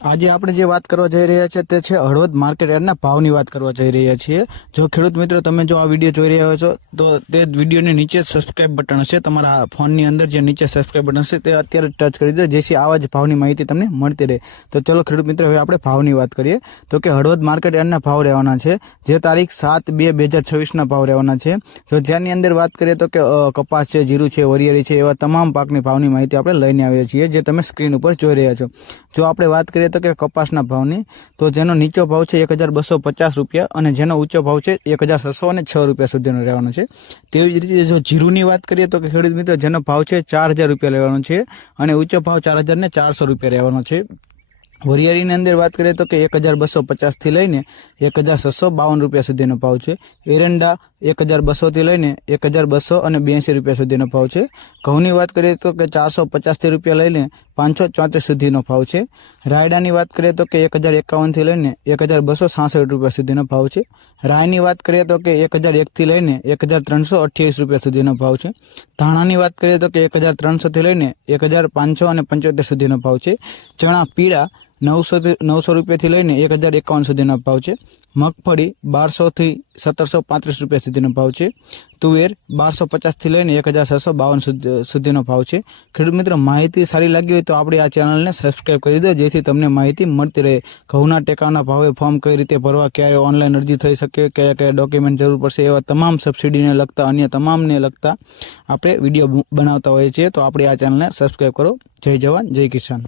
આજે આપણે જે વાત કરવા જઈ રહ્યા છીએ તે છે હળવદ માર્કેટ યાર્ડના ભાવની વાત કરવા જઈ રહ્યા છીએ। જો ખેડૂત મિત્રો તમે જો આ વિડીયો જોઈ રહ્યા છો તો તે વિડીયોની નીચે સબસ્ક્રાઇબ બટન હશે, તમારા ફોનની અંદર જે નીચે સબસ્ક્રાઇબ બટન હશે તે અત્યારે ટચ કરી દો, જેથી આવા જ ભાવની માહિતી તમને મળતી રહે। તો ચલો ખેડૂત મિત્રો, હવે આપણે ભાવની વાત કરીએ તો કે હળવદ માર્કેટ યાર્ડના ભાવ રહેવાના છે જે તારીખ 7/2/2026ના ભાવ રહેવાના છે। જો જેની અંદર વાત કરીએ તો કે કપાસ છે, જીરું છે, વરિયાળી છે, એવા તમામ પાકની ભાવની માહિતી આપણે લઈને આવીએ છીએ, જે તમે સ્ક્રીન ઉપર જોઈ રહ્યા છો। જો આપણે વાત કરીએ તો કે કપાસના ભાવની, તો જેનો નીચો ભાવ છે 1250 રૂપિયા અને જેનો ઊંચો ભાવ છે 1606 રૂપિયા સુધીનો રહેવાનો છે। તેવી જ રીતે જો જીરુની વાત કરીએ તો કે ખેડૂત મિત્રો, જેનો ભાવ છે 4000 રૂપિયા લેવાનો છે અને ઊંચો ભાવ 4400 રૂપિયા રહેવાનો છે। વરિયાળીની અંદર વાત કરીએ તો કે 1250 થી લઈને 1652 રૂપિયા સુધીનો ભાવ છે। એરંડા 1200 થી લઈને 1282 રૂપિયા સુધીનો ભાવ છે। ઘઉંની વાત કરીએ તો કે 450 રૂપિયા લઈને 534 સુધીનો ભાવ છે। રાયડાની વાત કરીએ તો કે 1051 થી લઈને 1266 રૂપિયા સુધીનો ભાવ છે। રાયની વાત કરીએ તો કે 1001 થી લઈને 1328 રૂપિયા સુધીનો ભાવ છે। ધાણાની વાત કરીએ તો કે 1300 થી લઈને 1575 સુધીનો ભાવ છે। ચણા પીળા 900 રૂપિયાથી લઈને 1051 સુધીનો ભાવ છે। મગફળી 1200 થી 1735 રૂપિયા સુધીનો ભાવ છે। તુવેર 1250 થી લઈને 1652 સુધીનો ભાવ છે। ખેડૂત મિત્રો, માહિતી સારી લાગી હોય તો આપણી આ ચેનલને સબસ્ક્રાઇબ કરી દો, જેથી તમને માહિતી મળતી રહે। ઘઉંના ટેકાના ભાવે ફોર્મ કઈ રીતે ભરવા, ક્યારે ઓનલાઈન અરજી થઈ શકે, કયા કયા ડોક્યુમેન્ટ જરૂર પડશે, એવા તમામ સબસિડીને લગતા અન્ય તમામને લગતા આપણે વિડીયો બનાવતા હોઈએ છીએ। તો આપણી આ ચેનલને સબસ્ક્રાઇબ કરો। જય જવાન, જય કિસાન।